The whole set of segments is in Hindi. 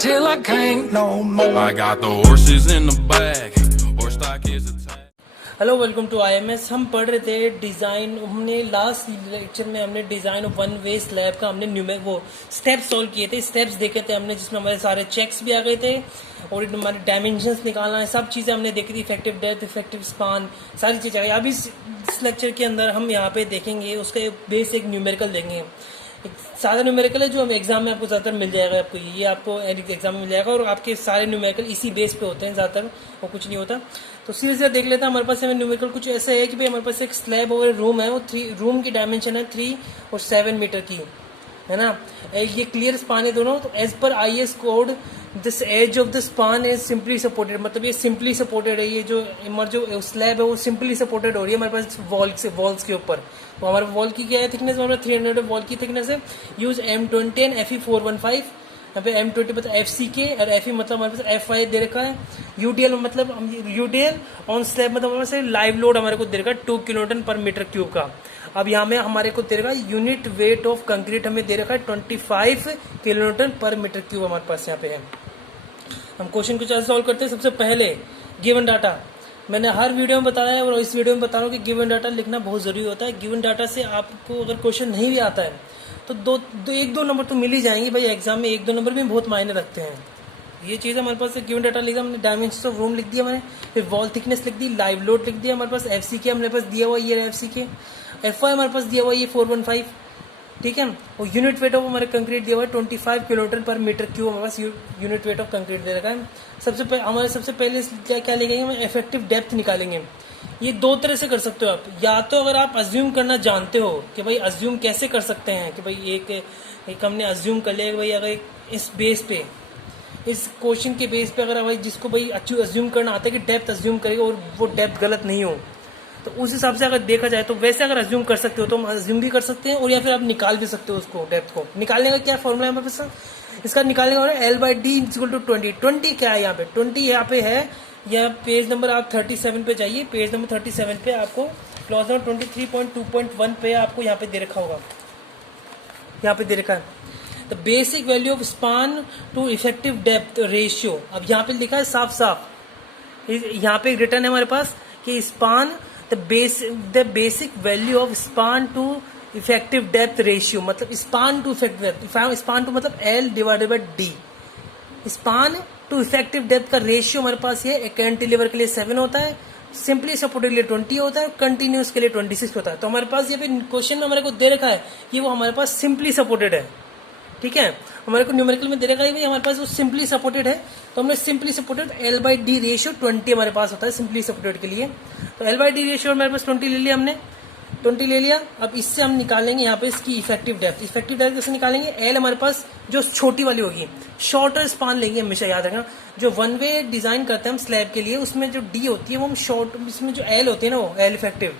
till I can't no more. I got the horses in the back. Horse stock is attached. Hello welcome to IMS। हम पढ़ रहे थे डिज़ाइन। हमने लास्ट लेक्चर में हमने design of one way slab का हमने वो स्टेप्स सॉल्व किए थे, स्टेप्स देखे थे हमने, जिसमें हमारे सारे चेक्स भी आ गए थे और हमारे डायमेंशंस निकालना है, सब चीज़ें हमने देखी थी। इफेक्टिव डेप्थ, इफेक्टिव स्पान, सारी चीज़ें आ गई। अभी इस लेक्चर के अंदर हम यहाँ पे देखेंगे उसका बेस एक न्यूमेरिकल देंगे। एक सादा न्यूमेरिकल है जो हम एग्जाम में आपको ज़्यादातर मिल जाएगा। आपको ये आपको एग्जाम में मिल जाएगा और आपके सारे न्यूमेरिकल इसी बेस पे होते हैं ज़्यादातर, वो कुछ नहीं होता। तो सीधे सीधे देख लेते हैं। हमारे पास न्यूमेरिकल कुछ ऐसा है कि भाई हमारे पास एक स्लैब और रूम है, वो रूम की डायमेंशन है 3 और 7 मीटर की, है ना। ये क्लियर स्पान है दोनों। तो एज पर IS code this edge of the span is simply supported, मतलब ये सिंपली सपोर्टेड है। ये जो स्लैब है वो सिंपली सपोर्टेड हो रही है हमारे पास वॉल्स के ऊपर। तो हमारे वॉल की क्या है थिकनेस, हमारे 300 वॉल की थिकनेस है। Use M20 and FE415। यहाँ पे M20 मतलब FCK और FE मतलब हमारे पास FI दे रखा है। UDL मतलब UDL ऑन स्लैब मतलब हमारे पास लाइव लोड हमारे को दे रखा है 2 किलोन्यूटन पर मीटर क्यूब का। अब यहाँ में हमारे को दे रखा है यूनिट वेट ऑफ कंक्रीट हमें दे रखा है 25 किलोन्यूटन पर मीटर क्यूब हमारे पास यहाँ पे है। हम क्वेश्चन को कैसे सॉल्व करते हैं। सबसे पहले गिवन डाटा मैंने हर वीडियो में बताया है और इस वीडियो में बता रहा हूँ कि गिवन डाटा लिखना बहुत ज़रूरी होता है। गिवन डाटा से आपको अगर क्वेश्चन नहीं भी आता है तो एक दो नंबर तो मिल ही जाएंगे भाई। एग्जाम में 1-2 नंबर भी बहुत मायने रखते हैं। ये चीज़ हमारे पास गिवन डाटा लिखा, हमने डायमेंशन ऑफ रूम लिख दिया मैंने, फिर वॉल थिकनेस लिख दी, लाइव लोड लिख दिया हमारे पास, FCK हमारे पास दिया हुआ ये FCK, FI हमारे पास दिया हुआ ये 415, ठीक है। और यूनिट वेट ऑफ हमारे कंक्रीट दिया हुआ है 25 किलोमीटर पर मीटर क्यूब हमारे पास यूनिट वेट ऑफ कंक्रीट दे रखा है। हमारे सबसे पहले क्या लेंगे हम, इफेक्टिव डेप्थ निकालेंगे। ये 2 तरह से कर सकते हो आप। या तो अगर आप अज्यूम करना जानते हो कि भाई अज्यूम कैसे कर सकते हैं कि भाई एक हमने अज्यूम कर लिया कि भाई अगर इस बेस पे, इस क्वेश्चन के बेस पे अगर भाई जिसको भाई अज्यूम करना आता है कि डेप्थ अज्यूम करेगा और वो डेप्थ गलत नहीं हो, तो उस हिसाब से अगर देखा जाए तो वैसे अगर अज्यूम कर सकते हो तो हम अज्यूम भी कर सकते हैं और या फिर आप निकाल भी सकते हो उसको। डेप्थ को निकालने का क्या फॉर्मूला है हमारे पास, इसका निकालने का है L/D = 20। क्या है यहाँ पे 20 यहाँ पे है। यह पेज नंबर आप 37 पे जाइए। पेज नंबर 37 पे आपको क्लॉज नंबर 23.2.1 पे आपको यहाँ पे दे रखा होगा, यहाँ पे दे रखा है the basic value of span to effective depth ratio. अब यहाँ पे लिखा है साफ साफ, यहाँ पे रिटर्न है हमारे पास कि span the basic value of span to effective depth ratio, मतलब span to effective depth, span to मतलब L/D। Span to effective depth का रेशियो हमारे पास ये कैंटिलीवर के लिए 7 होता है, सिंपली सपोर्टेड के लिए 20 होता है, कंटिन्यूस के लिए 26 होता है। तो हमारे पास ये भी क्वेश्चन में हमारे को दे रखा है कि वो हमारे पास सिंपली सपोर्टेड है, ठीक है। हमारे को न्यूमेरिकल में दे रखा है भाई हमारे पास वो सिंपली सपोर्टेड है। तो हमने सिंपली सपोर्टेड L/D रेशियो 20 हमारे पास होता है सिंपली सपोर्टेड के लिए। तो L/D रेशियो हमारे पास 20 ले लिया हमने, 20 ले लिया। अब इससे हम निकालेंगे यहाँ पे इसकी इफेक्टिव डेप्थ। इफेक्टिव डेप्थ कैसे निकालेंगे, L हमारे पास जो छोटी वाली होगी, शॉर्टर स्पान लेंगे, हमेशा याद रखना। जो वन वे डिजाइन करते हैं हम स्लैब के लिए, उसमें जो D होती है वो हम शॉर्ट, इसमें जो L होती है ना वो L इफेक्टिव।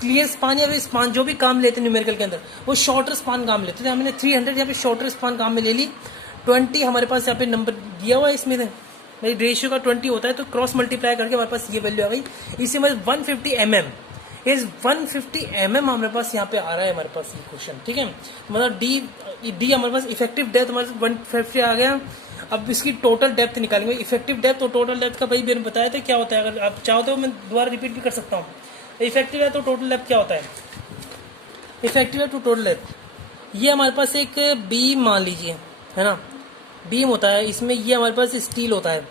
क्लियर स्पान या फिर स्पान जो भी काम लेते हैं न्यूमेरिकल के अंदर वो शॉर्टर स्पान काम लेते हैं। हमने 300 यहाँ पे शॉर्टर स्पान काम में ले ली। 20 हमारे पास यहाँ पे नंबर दिया हुआ है, इसमें भाई रेशियो का 20 होता है, तो क्रॉस मल्टीप्लाई करके हमारे पास ये वैल्यू आ गई। इसी में 150 mm, इस 150 mm हमारे पास यहाँ पे आ रहा है हमारे पास ये क्वेश्चन, ठीक है। मतलब डी हमारे पास इफेक्टिव डेप्थ हमारे पास 150 आ गया। अब इसकी टोटल डेप्थ निकालेंगे। इफेक्टिव डेप्थ और टोटल डेप्थ का भाई मैंने बताया था क्या होता है। अगर आप चाहो तो मैं दोबारा रिपीट भी कर सकता हूँ। इफेक्टिव है तो टोटल डेप्थ क्या होता है, इफेक्टिव है तो टोटल डेप्थ। ये हमारे पास एक बीम मान लीजिए, है ना, बीम होता है, इसमें ये हमारे पास स्टील होता है।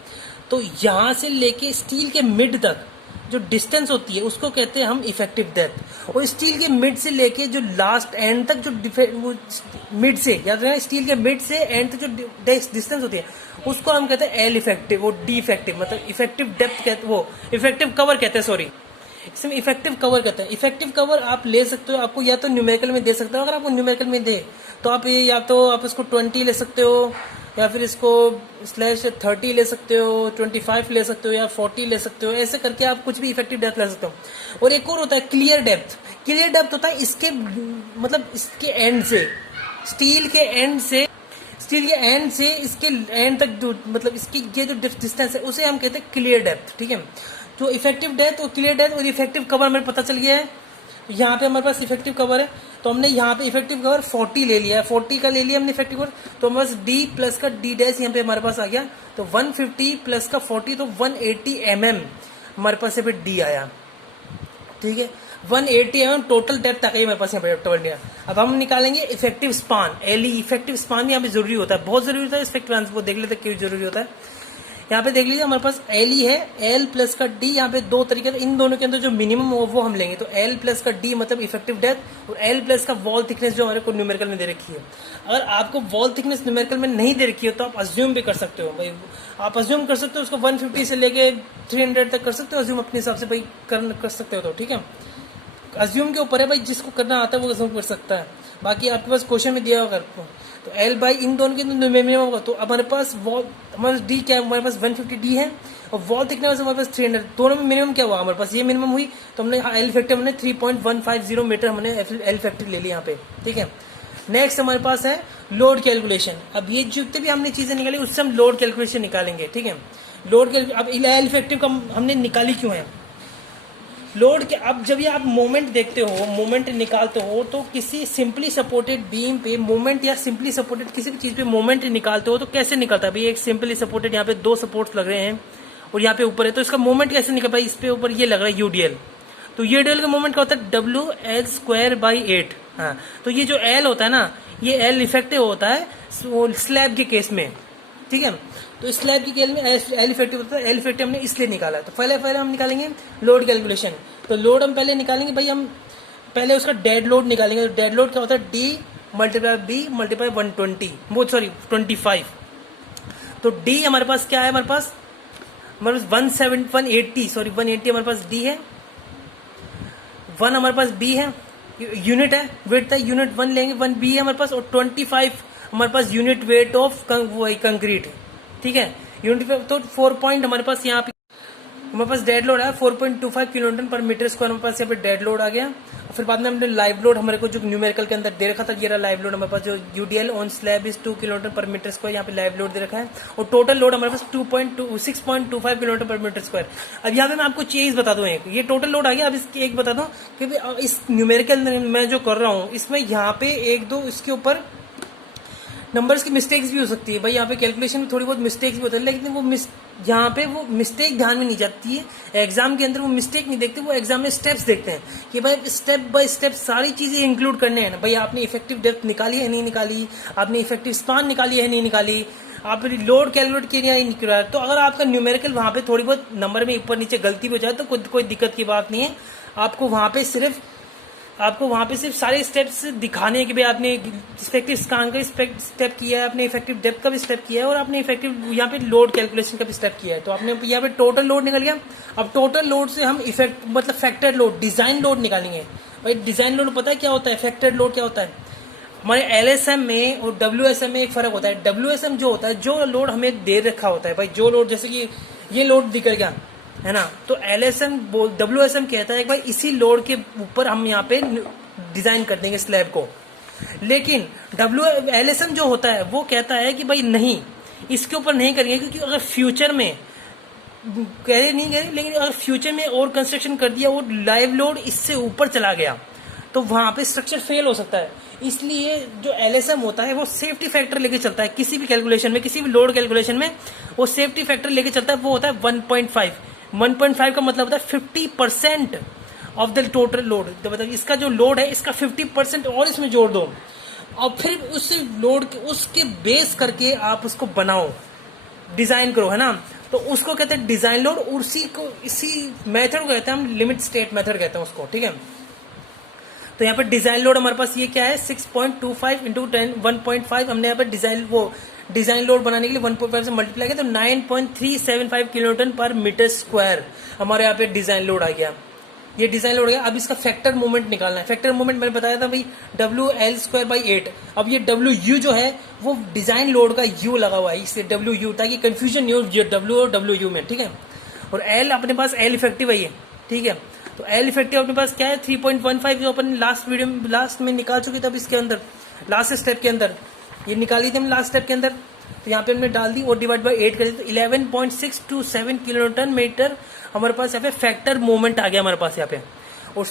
तो यहाँ से लेके स्टील के मिड तक जो डिस्टेंस होती है उसको कहते हैं हम इफेक्टिव डेप्थ। और स्टील के मिड से लेके जो लास्ट एंड तक जो मिड से, याद रखना, स्टील के मिड से एंड तक जो डिस्टेंस होती है उसको हम कहते हैं L इफेक्टिव और D इफेक्टिव, मतलब इफेक्टिव डेप्थ कहते, वो इफेक्टिव कवर कहते हैं, सॉरी, इसमें इफेक्टिव कवर कहते हैं। इफेक्टिव कवर आप ले सकते हो, आपको या तो न्यूमेरिकल में दे सकते हो। अगर आपको न्यूमेरिकल में दे तो आप ये या तो आप इसको 20 ले सकते हो, या फिर इसको /30 ले सकते हो, 25 ले सकते हो, या 40 ले सकते हो। ऐसे करके आप कुछ भी इफेक्टिव डेप्थ ले सकते हो। और एक और होता है क्लियर डेप्थ। क्लियर डेप्थ होता है इसके मतलब इसके एंड से, स्टील के एंड से इसके एंड तक जो, मतलब इसकी ये जो डिस्टेंस है उसे हम कहते हैं क्लियर डेप्थ, ठीक है। तो इफेक्टिव डेप्थ और क्लियर डेप्थ और इफेक्टिव कवर हमें पता चल गया है। यहाँ पे हमारे पास इफेक्टिव कवर है। तो हमने यहाँ पे इफेक्टिव कवर 40 ले लिया है, 40 का ले लिया हमने इफेक्टिव कवर, तो हमारे पास डी प्लस का डी डैश यहाँ पे हमारे पास आ गया, तो 150 प्लस का 40 तो 180 mm हमारे पास यहाँ पे डी आया, ठीक है। 180 mm टोटल डेप्थ आ गई हमारे पास यहाँ पे टोटल। अब हम निकालेंगे इफेक्टिव स्पान, एलई इफेक्टिव स्पान भी यहाँ पे जरूरी होता है, बहुत जरूरी होता है इफेक्टिव स्पान को देख लेते क्यों जरूरी होता है। यहाँ पे देख लीजिए हमारे पास एल ही है, एल प्लस का डी, यहाँ पे दो तरीके से, इन दोनों के अंदर जो मिनिमम हो वो हम लेंगे, तो एल प्लस का डी मतलब इफेक्टिव डेप्थ, और एल प्लस का वॉल थिकनेस जो हमारे को न्यूमेरिकल में दे रखी है। अगर आपको वॉल थिकनेस न्यूमेरिकल में नहीं दे रखी है तो आप अज्यूम भी कर सकते हो भाई, आप अज्यूम कर सकते हो उसको 150 से लेके 300 तक कर सकते हो अज्यूम अपने हिसाब से भाई कर सकते हो, तो ठीक है। अज्यूम के ऊपर है भाई, जिसको करना आता है वो अज्यूम कर सकता है, बाकी आपके पास क्वेश्चन में दिया होगा। तो एल बाई इन दोनों के मिनिमम होगा, तो हमारे पास वॉल, हमारे डी क्या है, हमारे पास 150 डी है, और वॉल थिकनेस हमारे पास 300, दोनों में मिनिमम क्या हुआ हमारे पास, ये मिनिमम हुई, तो हमने एल फैक्टर हमने 3.150 मीटर हमने एल फैक्टर ले ली यहाँ पे, ठीक है। नेक्स्ट हमारे पास है लोड कैलकुलेशन। अब ये जितने भी हमने चीजें निकाली उससे हम लोड कैलकुलेशन निकालेंगे, ठीक है। लोड अब एल फैक्टर का हमने निकाली क्यों है लोड के, अब जब ये आप मोमेंट देखते हो, मोमेंट निकालते हो, तो किसी सिंपली सपोर्टेड बीम पे मोमेंट या सिंपली सपोर्टेड किसी भी चीज पे मोमेंट निकालते हो तो कैसे निकलता है भाई। एक सिंपली सपोर्टेड यहाँ पे दो सपोर्ट्स लग रहे हैं और यहाँ पे ऊपर है, तो इसका मोमेंट कैसे निकल पाए, इस पे ऊपर ये लग रहा है यूडीएल, तो यूडीएल का मोमेंट क्या होता है WL²/8। हाँ, तो ये जो एल होता है ना, ये एल इफेक्टिव होता है स्लैब के केस में, ठीक है। तो स्लैब की केस में एल इफेक्टिव होता है, एल इफेक्टिव हमने इसलिए निकाला है। तो पहले हम निकालेंगे लोड कैलकुलेशन। तो लोड हम पहले निकालेंगे भाई, हम पहले उसका डेड लोड निकालेंगे। तो डेड लोड क्या होता है, डी मल्टीप्लाई बी मल्टीप्लाई 120 वो सॉरी 25। तो डी हमारे पास क्या है, हमारे पास 180 हमारे पास डी है, 1 हमारे पास बी है, यूनिट है, वेट है, यूनिट 1 लेंगे, 1 बी है हमारे पास, और 25 हमारे पास यूनिट वेट ऑफ कंक्रीट, ठीक है। यूनिट तो 4 पॉइंट हमारे पास यहाँ पे हमारे पास डेड लोड है 4.25 किलोन्यूटन पर मीटर स्क्वायर हमारे पास यहाँ पे डेड लोड आ गया। और फिर बाद में हमने लाइव लोड हमारे को जो न्यूमेरिकल के अंदर दे रखा था, ये रहा लाइव लोड हमारे पास, जो UDL on slab is 2 kilometre पर मीटर स्क्वायर, यहाँ पे लाइव लोड दे रखा है। और टोटल लोड हमारे पास 6.25 किलोमीटर पर मीटर स्क्वायर। अब यहाँ पे मैं आपको चीज बता दूं, एक ये टोटल लोड आ गया। अब इसकी एक बता दूं कि इस न्यूमेरिकल मैं जो कर रहा हूँ इसमें यहाँ पे एक दो इसके ऊपर नंबर्स की मिस्टेक्स भी हो सकती है भाई, यहाँ पे कैलकुलेशन में थोड़ी बहुत मिस्टेक्स भी होती है, लेकिन वो यहाँ पे वो मिस्टेक ध्यान में नहीं जाती है। एग्जाम के अंदर वो मिस्टेक नहीं देखते, वो एग्जाम में स्टेप्स देखते हैं कि भाई स्टेप बाय स्टेप सारी चीजें इंक्लूड करने हैं ना भाई। आपने इफेक्टिव डेप्थ निकाली है नहीं निकाली, आपने इफेक्टिव स्पान निकाली है नहीं निकाली, आपने लोड कैलकुलेट किया नहीं किया। तो अगर आपका न्यूमेरिकल वहां पे थोड़ी बहुत नंबर में ऊपर नीचे गलती हो जाए तो कोई दिक्कत की बात नहीं है। आपको वहां पे सिर्फ सारे स्टेप्स दिखाने के भी आपने इफेक्टिव स्पान का स्टेप किया है, आपने इफेक्टिव डेप्थ का भी स्टेप किया है, और आपने इफेक्टिव यहाँ पे लोड कैलकुलेशन का भी स्टेप किया है। तो आपने यहाँ पे टोटल लोड निकल गया। अब टोटल लोड से हम फैक्टर लोड, डिजाइन लोड निकालेंगे भाई। डिजाइन लोड पता है क्या होता है, फैक्टर लोड क्या होता है। हमारे एलएसएम में और डब्ल्यूएसएम में एक फर्क होता है। डब्ल्यूएसएम जो होता है, जो लोड हमें दे रखा होता है भाई, जो लोड जैसे कि ये लोड निकल गया है ना, तो डब्ल्यूएसएम कहता है कि भाई इसी लोड के ऊपर हम यहाँ पे डिजाइन कर देंगे स्लैब को। लेकिन एलएसएम जो होता है वो कहता है कि भाई नहीं, इसके ऊपर नहीं करेंगे, क्योंकि अगर फ्यूचर में लेकिन अगर फ्यूचर में और कंस्ट्रक्शन कर दिया, वो लाइव लोड इससे ऊपर चला गया तो वहां पे स्ट्रक्चर फेल हो सकता है। इसलिए जो एलएसएम होता है वो सेफ्टी फैक्टर लेके चलता है किसी भी कैलकुलेशन में, किसी भी लोड कैलकुलेशन में वो सेफ्टी फैक्टर लेके चलता है। वो होता है 1.5 का मतलब होता है 50% ऑफ द टोटल लोड। तो मतलब इसका जो लोड है इसका 50% और इसमें जोड़ दो, और फिर उस लोड उसके बेस करके आप उसको बनाओ, डिजाइन करो, है ना। तो उसको कहते हैं डिजाइन लोड। इसी मेथड को कहते हैं हम लिमिट स्टेट मेथड कहते हैं उसको, ठीक है। तो यहाँ पे डिजाइन लोड हमारे पास ये क्या है, 6.25 इंटू 1.5 हमने यहाँ पे डिजाइन लोड बनाने के लिए 1.5 से मल्टीप्लाई किया, तो 9.375 किलोन्यूटन पर मीटर स्क्वायर हमारे यहाँ पे डिजाइन लोड आ गया। ये डिजाइन लोड गया। अब इसका फैक्टर मोमेंट निकालना है। फैक्टर मोमेंट मैंने बताया था भाई WL²/8। अब ये WU जो है वो डिजाइन लोड का U लगा हुआ है, इससे WU, ताकि कंफ्यूजन नहीं हो W और WU में, ठीक है। और L अपने पास L इफेक्टिव है ये, ठीक है। तो L इफेक्टिव अपने पास क्या है 3.15, जो अपन लास्ट में निकाल चुके थे। अब इसके अंदर लास्ट स्टेप के अंदर ये निकाली थी हम लास्ट स्टेप के अंदर, तो यहाँ पे हमने डाल दी और डिवाइड बाय 8 कर दी, तो 11.627 किलोन्यूटन मीटर हमारे पास यहाँ पे फैक्टर मोमेंट आ गया हमारे पास यहाँ पे। और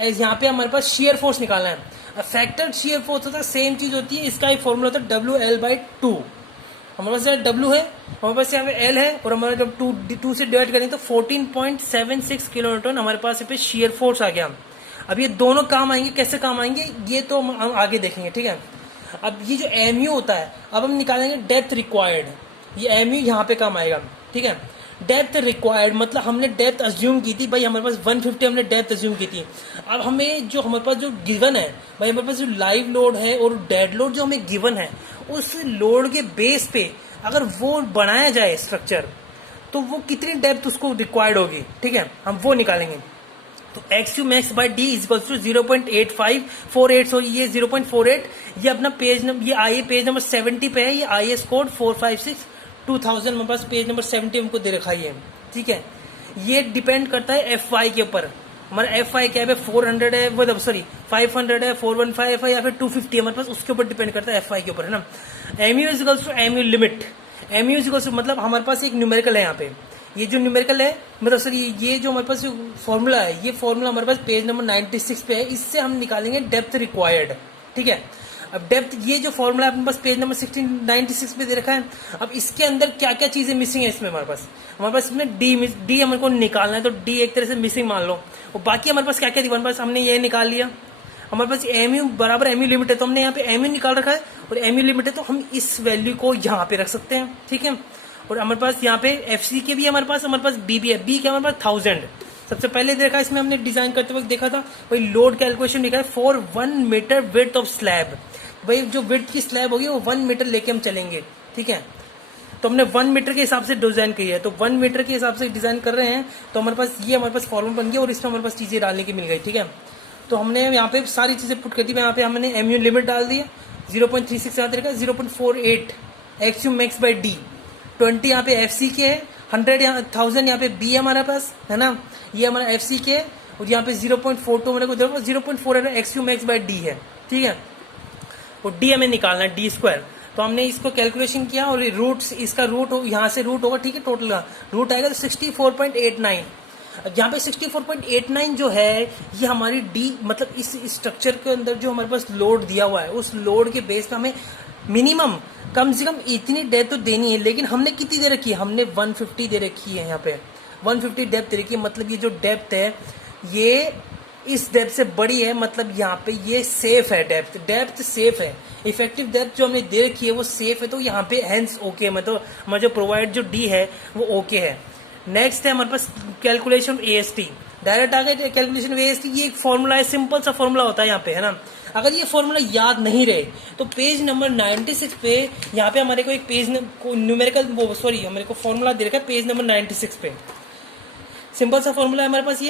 यहाँ पे हमारे पास शियर फोर्स निकालना है। फैक्टर शियर फोर्स होता है, सेम चीज होती है, इसका एक फॉर्मूला होता है WL/2। हमारे पास W है, हमारे पास यहाँ पे L है, और हमारा जब टू से डिवाइड करें तो 14.76 किलोन्यूटन हमारे पास यहाँ पे शियर फोर्स आ गया। अब ये दोनों काम आएंगे, कैसे काम आएंगे ये तो हम आगे देखेंगे, ठीक है। अब ये जो MU होता है, अब हम निकालेंगे डेप्थ रिक्वायर्ड, ये MU यहाँ पे काम आएगा, ठीक है। डेप्थ रिक्वायर्ड मतलब हमने डेप्थ अज्यूम की थी भाई, हमारे पास 150 हमने डेप्थ अज्यूम की थी। अब हमें जो हमारे पास जो गिवन है भाई, हमारे पास जो लाइव लोड है और डेड लोड जो हमें गिवन है, उस लोड के बेस पे अगर वो बनाया जाए स्ट्रक्चर, तो वो कितनी डेप्थ उसको रिक्वायर्ड होगी, ठीक है, हम वो निकालेंगे। तो XU max by D is equals to 0.8548, so ये 0.48, ये अपना पेज नंबर, ये आईए पेज नंबर 70 पे है, ये IS कोड 456/2000 हमारे पास पेज नंबर 70 हमको दे रखा है, ठीक है। ये डिपेंड करता है FY के ऊपर, हमारा FY क्या है, 400 है, वो सॉरी 500 है, 415 है या फिर 250 है, हमारे पास उसके ऊपर डिपेंड करता है, FY के ऊपर, है ना। MU is equals to MU limit, MU is equals to मतलब हमारे पास एक न्यूमेरिकल है यहाँ पे, ये जो न्यूमेरिकल है मतलब सर ये जो हमारे पास फॉर्मूला है, ये फॉर्मूला हमारे पास पेज नंबर 96 पे है, इससे हम निकालेंगे डेप्थ रिक्वायर्ड, ठीक है। अब डेप्थ, ये जो फॉर्मूला है अपने पास पेज नंबर 96 पे दे रखा है। अब इसके अंदर क्या क्या चीजें मिसिंग है इसमें, हमारे पास इसमें डी हमारे को निकालना है, तो डी एक तरह से मिसिंग मान लो, और बाकी हमारे पास क्या क्या थी, हमारे पास हमने ये निकाल लिया, हमारे पास MU बराबर MU लिमिट है, तो हमने यहाँ पे MU निकाल रखा है, और MU लिमिट है तो हम इस वैल्यू को यहाँ पे रख सकते हैं, ठीक है। और हमारे पास यहाँ पे FC के भी हमारे पास B भी है, B क्या हमारे पास 1000 सबसे पहले देखा, इसमें हमने डिजाइन करते वक्त देखा था भाई, लोड कैलकुलेशन लिखा है for 1 metre width of slab, भाई जो विड्थ की स्लैब होगी वो 1 मीटर लेके हम चलेंगे, ठीक है। तो हमने 1 मीटर के हिसाब से डिजाइन की है, तो 1 मीटर के हिसाब से डिजाइन कर रहे हैं, तो हमारे पास फॉर्मूला बन गया, और इसमें हमारे पास चीजें डालने की मिल गई, ठीक है। तो हमने यहाँ पे सारी चीजें पुट कर दी, यहाँ पे हमने MU लिमिट डाल दी, 0.36 यहाँ देखा, 0.48 XU max बाई डी, 20 यहाँ पे FC के है, 1000 यहाँ पे B है हमारे पास, है ना, ये हमारा FC के है, और यहाँ पे 0.42 हमारे को देखो 0.4 XU max बाई डी है, ठीक है। और D हमें निकालना है, D², तो हमने इसको कैलकुलेशन किया, और रूट, इसका रूट यहाँ से रूट होगा, ठीक है, टोटल का रूट आएगा तो 64.89। यहाँ पे 64.89 जो है, ये हमारी D मतलब इस स्ट्रक्चर के अंदर जो हमारे पास लोड दिया हुआ है, उस लोड के बेस पे हमें मिनिमम कम से कम इतनी डेप्थ तो देनी है, लेकिन हमने कितनी दे रखी है, हमने 150 दे रखी है, यहाँ पे 150 डेप्थ दे रखी है, मतलब ये जो डेप्थ है ये इस डेप्थ से बड़ी है, मतलब यहाँ पे ये सेफ है, डेप्थ सेफ है, इफेक्टिव डेप्थ जो हमने दे रखी है वो सेफ है, तो यहाँ पे हेंस ओके, मतलब हमारा जो प्रोवाइड जो डी है वो ओके है। नेक्स्ट है हमारे पास कैलकुलेशन AST, डायरेक्ट आ गए कैलकुलेशन AST, ये एक फॉर्मूला है, सिंपल सा फॉर्मूला होता है यहाँ पे, है ना। अगर ये फॉर्मूला याद नहीं रहे तो पेज नंबर 96 पे यहाँ पे हमारे को एक पेज न्यूमेरिकल हमारे को फॉर्मूला दे रखा है पेज नंबर 96 पे, सिंपल सा फॉर्मूला है हमारे पास,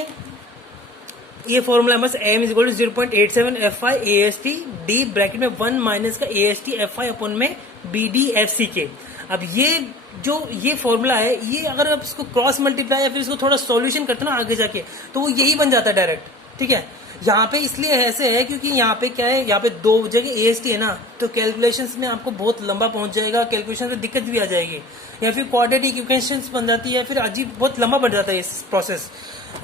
ये फॉर्मूला हमारे पास M is equal to 0.87 FI AST D bracket में 1 माइनस का AST FI अपन में BD FC के। अब ये फॉर्मूला है, ये अगर आप इसको क्रॉस मल्टीप्लाई या फिर इसको थोड़ा सॉल्यूशन करते ना आगे जाके, तो वो यही बन जाता है डायरेक्ट, ठीक है। यहाँ पे इसलिए ऐसे है क्योंकि यहाँ पे क्या है, यहाँ पे 2 जगह AST है ना, तो कैलकुलेशंस में आपको बहुत लंबा पहुंच जाएगा, कैलकुलेशन में दिक्कत भी आ जाएगी, या फिर क्वाड्रेटिक इक्वेशंस बन जाती है, फिर अजीब बहुत लंबा बढ़ जाता है इस प्रोसेस।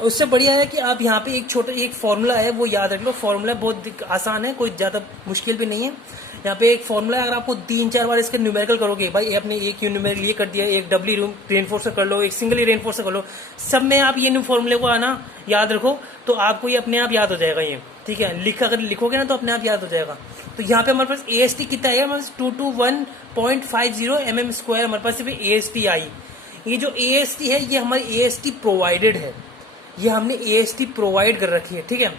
उससे बढ़िया है कि आप यहाँ पे एक फॉर्मूला है वो याद रख लो, फॉर्मूला बहुत आसान है, कोई ज्यादा मुश्किल भी नहीं है। यहाँ पे एक फॉर्मूला है, अगर आपको 3-4 बार इसके न्यूमेरिकल करोगे, भाई आपने एक न्यूमेरिकल ये कर दिया, एक डबली रेनफोर्सर कर लो, एक सिंगल रेनफोर्सर कर लो, सब में आप ये फॉर्मूले को आना याद रखो, तो आपको ये अपने आप याद हो जाएगा ये, ठीक है। अगर लिखोगे ना तो अपने आप याद हो जाएगा। तो यहाँ पे हमारे पास AST कितना है, हमारे पास 221.50 mm² हमारे पास सिर्फ AST आई। ये जो AST है ये हमारी AST प्रोवाइडेड है, ये हमने AST प्रोवाइड कर रखी है, ठीक है।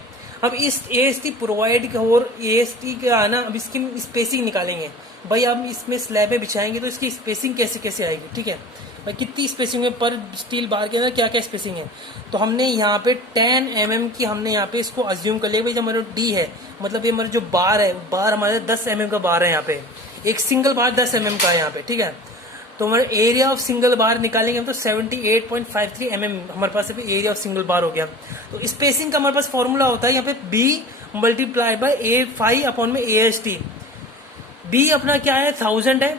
अब इस AST प्रोवाइड का और AST का आना, अब इसकी स्पेसिंग निकालेंगे भाई, हम इसमें स्लैब में बिछाएंगे तो इसकी स्पेसिंग कैसे आएगी, ठीक है भाई, कितनी स्पेसिंग है पर स्टील बार के अंदर, क्या क्या स्पेसिंग है। तो हमने यहाँ पे 10 mm की हमने यहाँ पे इसको अज्यूम कर लिया भाई, जो हमारा D है, मतलब ये हमारा जो बार है, बार हमारे 10 mm का बार है, यहाँ पे एक सिंगल बार 10 mm का है यहाँ पे, ठीक है। तो हमारे एरिया ऑफ सिंगल बार निकालेंगे हम, तो 78.53 mm हमारे पास एरिया ऑफ सिंगल बार हो गया। तो स्पेसिंग का हमारे पास फॉर्मूला होता है यहाँ पे B multiply by A5 upon में AST। B अपना क्या है 1000 है,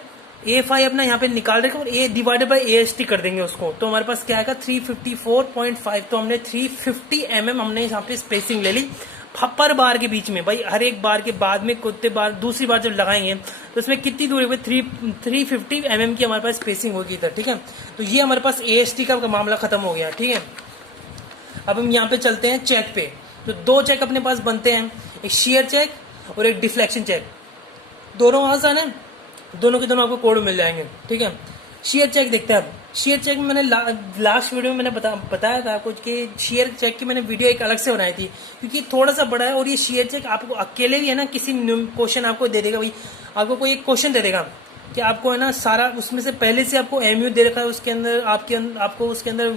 A5 अपना यहाँ पे निकाल रखे और A डिवाइडेड बाय AST कर देंगे उसको, तो हमारे पास क्या आएगा 354.5। तो हमने 350 mm हमने यहाँ पे स्पेसिंग ले ली, पर बार के बीच में भाई, हर एक बार के बाद में कुत्ते बार दूसरी बार जब लगाएंगे तो इसमें कितनी दूरी है? 350 mm की हमारे पास स्पेसिंग होगी इधर, ठीक है। तो ये हमारे पास AST का मामला खत्म हो गया, ठीक है। अब हम यहाँ पे चलते हैं चेक पे। तो 2 चेक अपने पास बनते हैं, एक शेयर चेक और एक डिफ्लेक्शन चेक। दोनों आसान है, दोनों के दोनों आपको कोड मिल जाएंगे, ठीक है। शेयर चेक देखते हैं अब। शेयर चेक में मैंने लास्ट वीडियो में मैंने बताया था आपको कि शेयर चेक की मैंने वीडियो एक अलग से बनाई थी, क्योंकि थोड़ा सा बड़ा है। और ये शेयर चेक आपको अकेले भी है ना, किसी क्वेश्चन आपको दे देगा भाई, आपको कोई एक क्वेश्चन दे देगा कि आपको है ना सारा उसमें से पहले से आपको MU दे रखा है, उसके अंदर आपको उसके अंदर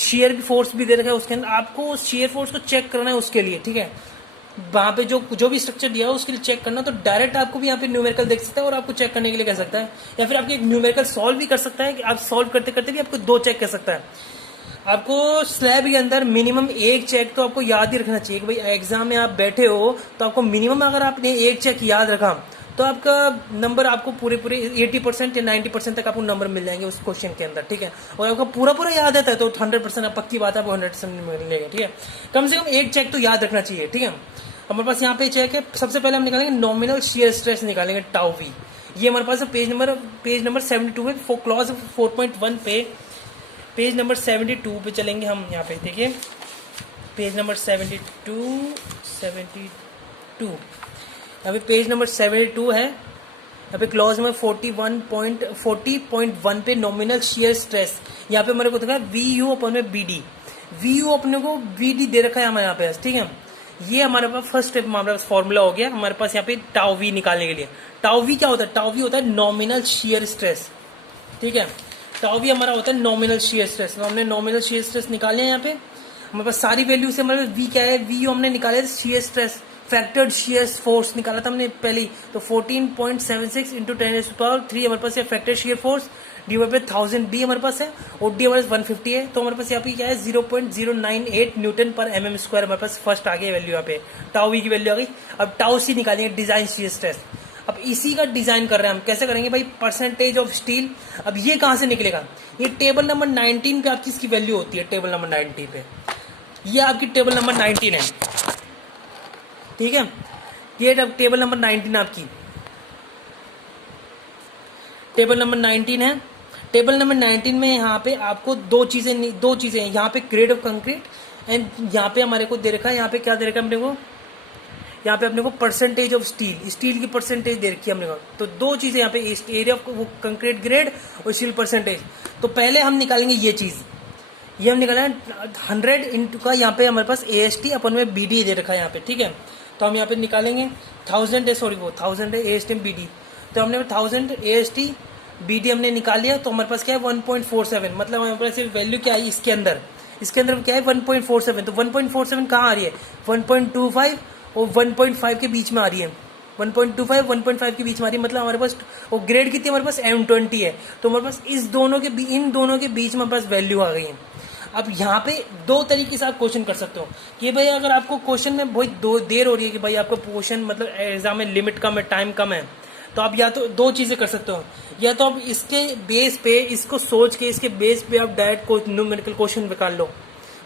शेयर फोर्स भी दे रखा है, उसके अंदर आपको शेयर फोर्स को चेक करना है उसके लिए, ठीक है। वहां पे जो भी स्ट्रक्चर दिया है उसके लिए चेक करना, तो डायरेक्ट आपको भी यहाँ पे न्यूमेरिकल देख सकता है और आपको चेक करने के लिए कह सकता है, या फिर आपके न्यूमेरिकल सॉल्व भी कर सकता है कि आप सॉल्व करते करते भी आपको 2 चेक कर सकता है। आपको स्लैब के अंदर मिनिमम 1 चेक तो आपको याद ही रखना चाहिए कि भाई एग्जाम में आप बैठे हो तो आपको मिनिमम अगर आपने 1 चेक याद रखा तो आपका नंबर आपको पूरे 80% या 90% तक आपको नंबर मिल जाएंगे उस क्वेश्चन के अंदर, ठीक है। और आपका पूरा याद आता है तो 100% पक्की बात है, आपको 100% मिलेगा, ठीक है। कम से कम 1 चेक तो याद रखना चाहिए, ठीक है। हमारे पास यहाँ पे चेक है। सबसे पहले हम निकालेंगे नॉमिनल शियर स्ट्रेस, निकालेंगे टाउ वी। ये हमारे पास पेज नंबर 72 है, क्लॉज 4.1 पे, पेज नंबर 72 पे चलेंगे हम। यहाँ पे देखिए पेज नंबर 72 यहाँ पे पेज नंबर 72 है। यहाँ पे क्लॉज में 40.1 पे नॉमिनल शियर स्ट्रेस, यहाँ पे हमारे को देखा VU अपन में BD, VU अपने को BD दे रखा है हमारे यहाँ पे, ठीक है। ये हमारे पास फर्स्ट स्टेप हमारे पास फॉर्मूला हो गया हमारे पास यहाँ पे टाउ वी निकालने के लिए। टाउ वी क्या होता है? टाउ वी होता है नॉमिनल शियर स्ट्रेस, ठीक है। टाउ वी हमारा होता है नॉमिनल शियर स्ट्रेस। तो हमने नॉमिनल शियर स्ट्रेस निकाले हैं यहाँ पे, हमारे पास सारी वैल्यू से हमारे पास वी क्या है? वी हमने निकाले shear stress, factored shear force निकाला था हमने पहले ही, तो 14.76 इंटू 10⁻³ हमारे पास factored shear force divide by 1000 D हमारे पास है, और डी हमारे पास 150 है। तो हमारे पास यहाँ पे क्या है 0.098 न्यूटन पर mm² हमारे पास फर्स्ट आ गई वैल्यू, यहाँ पे टाउ वी की वैल्यू आ गई। अब टाउ सी निकालेंगे, डिजाइन शियर स्ट्रेस। अब इसी का डिजाइन कर रहे हैं हम, कैसे करेंगे भाई? Percentage of steel. अब ये कहां से निकलेगा? ये टेबल नंबर 19 पे आपकी इसकी वैल्यू होती है, टेबल नंबर 19 पे। ये आपकी टेबल नंबर 19 है, ठीक है। ये टेबल नंबर 19 आपकी टेबल नंबर 19 है। टेबल नंबर 19 में यहाँ पे आपको दो चीजें हैं। यहाँ पे ग्रेड ऑफ कंक्रीट एंड यहाँ पे हमारे को दे रखा है, यहाँ पे क्या दे रखा है अपने को? यहाँ पे अपने को परसेंटेज ऑफ स्टील की परसेंटेज दे रखी है हमने को। तो 2 चीजें यहाँ पे, एरिया ऑफ वो कंक्रीट ग्रेड और स्टील परसेंटेज। तो पहले हम निकालेंगे ये चीज, ये हम निकालें 100 इंटू का यहाँ पे हमारे पास AST अपन में BD दे रखा है यहाँ पे, ठीक है। तो हम यहाँ पे निकालेंगे 1000 है, सॉरी वो 1000 है AST BD। तो हमने 1000 AST BD हमने निकाल लिया, तो हमारे पास क्या है 1.47, मतलब हमारे पास वैल्यू क्या है इसके अंदर क्या है 1.47। तो 1.47 कहाँ आ रही है? 1.25 और 1.5 के बीच में आ रही है। 1.25 1.5 के बीच में आ रही है, मतलब हमारे पास और ग्रेड कितनी हमारे पास M20 है। तो हमारे पास इन दोनों के बीच में हमारे पास वैल्यू आ गई है। अब यहाँ पे 2 तरीके से आप क्वेश्चन कर सकते हो कि भाई अगर आपको क्वेश्चन में बहुत देर हो रही है कि भाई आपका क्वेश्चन मतलब एग्जाम में लिमिट कम है, टाइम कम है, तो आप या तो 2 चीजें कर सकते हो। या तो आप इसके बेस पे इसको सोच के इसके बेस पे आप डायरेक्ट न्यूमेरिकल क्वेश्चन निकाल लो,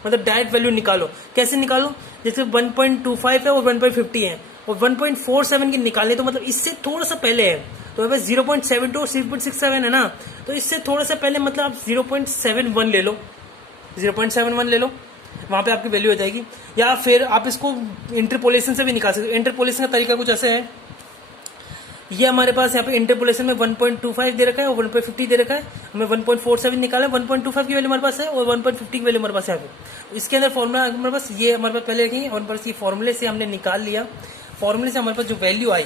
मतलब डायरेक्ट वैल्यू निकालो। कैसे निकालो? जैसे 1.25 है और 1.50 है और 1.47 की निकालने, तो मतलब इससे थोड़ा सा पहले है, तो 0.72 और 0.67 है ना, तो इससे थोड़ा सा पहले मतलब आप 0.71 ले लो, 0.71 ले लो, वहां पे आपकी वैल्यू हो जाएगी। या फिर आप इसको इंटरपोलेशन से भी निकाल सकते हो। इंटरपोलेशन का तरीका कुछ ऐसे है, ये हमारे पास यहाँ पे इंटरपोलेशन में 1.25 दे रखा है और 1.50 दे रखा है, हमें 1.47 निकाला है, 1.25 की वैल्यू हमारे पास है और 1.50 की वैल्यू हमारे पास है। इसके अंदर फॉर्मूला हमारे पास ये हमारे पास पहले रखेंगे और बस ये फॉर्मूले से हमने निकाल लिया। फॉर्मूले से हमारे पास जो वैल्यू आई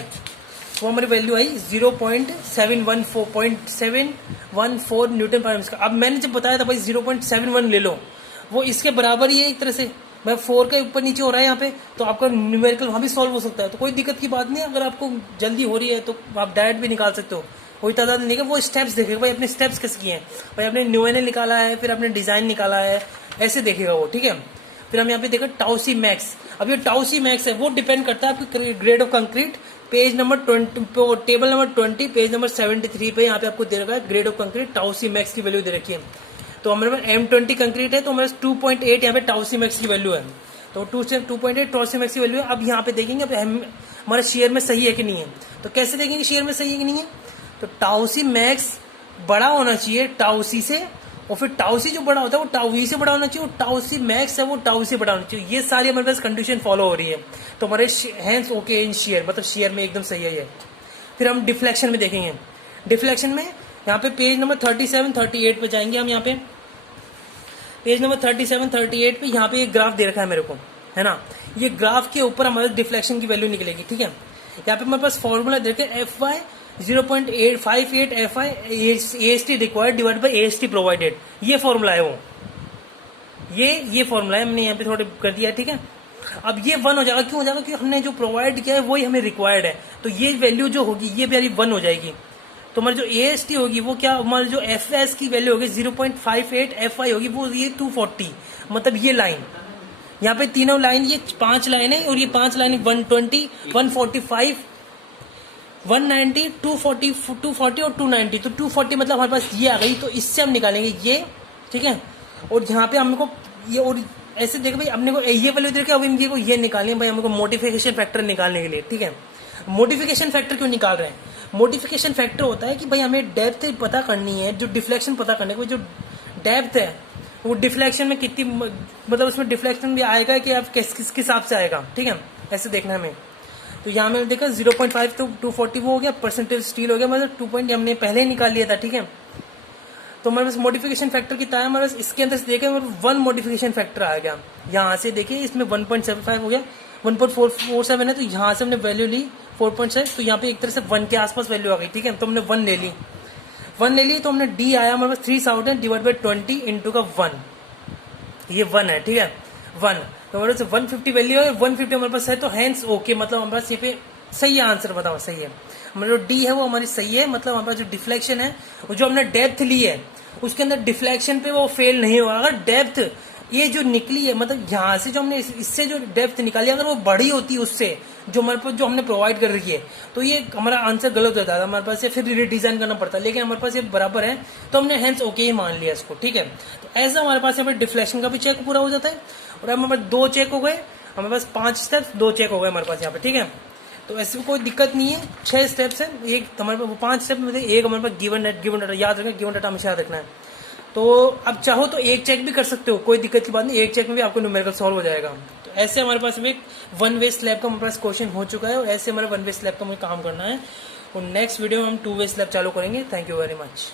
वो हमारी वैल्यू आई 0.714 न्यूटन पर एम। अब मैंने जब बताया था भाई 0.71 ले लो, वो इसके बराबर ही है एक तरह से। भाई 4 के ऊपर नीचे हो रहा है यहाँ पे, तो आपका न्यूमेरिकल वहां भी सॉल्व हो सकता है, तो कोई दिक्कत की बात नहीं। अगर आपको जल्दी हो रही है तो आप डायरेक्ट भी निकाल सकते हो, कोई तादाद नहीं है। वो स्टेप्स देखेगा भाई, अपने स्टेप्स कैसे किए हैं भाई, आपने न्यूएनएल निकाला है, फिर आपने डिजाइन निकाला है, ऐसे देखेगा वो, ठीक है। फिर हम यहाँ पे देखा टाउ सी मैक्स। अब ये टाउ सी मैक्स है वो डिपेंड करता है आपकी grade of concrete. Page number 20 table number 20 page number 73 पे यहाँ पे आपको दे रखा है grade of concrete, tau c max की वैल्यू दे रखी है। तो हमारे पास M20 कंक्रीट है, तो हमारे पास 2.8 यहाँ पे टाउ सी मैक्स की वैल्यू है। तो 2.8 टॉर्सियन मैक्स की वैल्यू है। अब यहाँ पे देखेंगे अब हमारे शेयर में सही है कि नहीं है। तो कैसे देखेंगे शेयर में सही है कि नहीं है, तो टाउ सी मैक्स बड़ा होना चाहिए टाउ सी से, और फिर टाउ सी जो बड़ा होता है वो टाउ वी से बड़ा होना चाहिए, और टाउ सी मैक्स है वो टाउ से बड़ा होना चाहिए। ये सारी हमारे पास कंडीशन फॉलो हो रही है, तो हमारे हैंस ओके इन शेयर, मतलब शेयर में एकदम सही है ये। फिर हम डिफ्लेक्शन में देखेंगे। डिफ्लेक्शन में यहाँ पे पेज नंबर 37-38 पे जाएंगे हम। यहाँ पे पेज नंबर 37-38 पे यहाँ पे एक ग्राफ दे रखा है मेरे को, है ना। ये ग्राफ के ऊपर हमारे डिफ्लेक्शन की वैल्यू निकलेगी, ठीक है। यहाँ पे हमारे पास फॉर्मूला देखे FY 0.858 FI AST required divide by AST provided, ये फॉर्मूला है वो, ये फॉर्मूला है, हमने यहाँ पे थोड़े कर दिया, ठीक है। अब ये 1 हो जाएगा, क्यों हो जाएगा, क्योंकि हमने जो प्रोवाइड किया है वही हमें रिक्वायर्ड है, तो ये वैल्यू जो होगी ये वैल्यू 1 हो जाएगी। तो हमारी जो AST होगी वो क्या, हमारी जो FS की वैल्यू होगी 0.58 FI होगी, वो ये 240, मतलब ये लाइन, यहाँ पे तीनों लाइन, ये 5 लाइन है, और ये 5 लाइन 120, 145, 190, 240, 240 और 290, तो 240 मतलब हमारे पास ये आ गई, तो इससे हम निकालेंगे ये, ठीक है। और यहाँ पे हमको ये, और ऐसे देखो भाई हमने को ये वैल्यू देखा, अब इनकी को ये निकालनी है भाई हमको मोडिफिकेशन फैक्टर निकालने के लिए, ठीक है। मोडिफिकेशन फैक्टर क्यों निकाल रहे हैं, मोडिफिकेशन फैक्टर होता है कि भाई हमें डेप्थ पता करनी है, जो डिफ्लेक्शन पता करने को, जो डेप्थ है वो डिफ्लेक्शन में कितनी, मतलब उसमें डिफ्लेक्शन भी आएगा कि आप किस हिसाब से आएगा, ठीक है, ऐसे देखना है हमें। तो यहाँ मैंने देखा 0.5 तो 240 वो हो गया, परसेंटेज स्टील हो गया, मतलब 2 पॉइंट हमने पहले ही निकाल लिया था, ठीक है। तो हमारे पास मोडिफिकेशन फैक्टर कितना है, हमारे पास इसके अंदर से देखे 1 मोडिफिकेशन फैक्टर आ गया, यहाँ से देखिए इसमें 1.75 हो गया, 1.447 है, तो यहाँ से हमने वैल्यू ली 4.6, तो यहाँ पे एक तरह से 1 के आसपास वैल्यू आ गई, ठीक है। तो हमने 1 ले ली, तो हमने D आया हमारे पास 3000 डिवाइड बाई 20 इंटू का 1, ये 1 है, ठीक है, 1, तो हमारे पास 150 वैल्यू है, 150 हमारे पास है, तो हैंस ओके, मतलब हमारे पास ये पे सही है आंसर, बताओ सही है, हमारा जो D है वो हमारी सही है, मतलब हमारे पास जो डिफ्लेक्शन है, वो जो हमने डेप्थ ली है उसके अंदर डिफ्लेक्शन पे वो फेल नहीं होगा। अगर डेप्थ ये जो निकली है, मतलब यहाँ से जो हमने इससे जो डेप्थ निकाली, अगर वो बड़ी होती है उससे जो हमारे पास जो हमने प्रोवाइड कर रखी है, तो ये हमारा आंसर गलत होता है, हमारे पास ये फिर रिडिजाइन करना पड़ता है, लेकिन हमारे पास ये बराबर है, तो हमने हैंस ओके ही मान लिया इसको, ठीक है। तो ऐसा हमारे पास यहाँ पे डिफ्लेक्शन का भी चेक पूरा हो जाता है, और हमारे पास 2 चेक हो गए, हमारे पास 5 स्टेप्स 2 चेक हो गए हमारे पास यहाँ पे, ठीक है। तो ऐसे कोई दिक्कत नहीं है, 6 स्टेप्स है, एक हमारे पास 5 स्टेप में एक हमारे पास गिवन डाटा याद रखना, गिवन डाटा हमेशा याद रखना है। तो अब चाहो तो एक चेक भी कर सकते हो, कोई दिक्कत की बात नहीं, एक चेक में भी आपको न्यूमेरिकल सॉल्व हो जाएगा। तो ऐसे हमारे पास में एक 1 वे स्लैब का हमारे पास क्वेश्चन हो चुका है, और ऐसे हमारा 1 वे स्लैब का मुझे काम करना है, और नेक्स्ट वीडियो में हम 2 वे स्लैब चालू करेंगे। Thank you very much.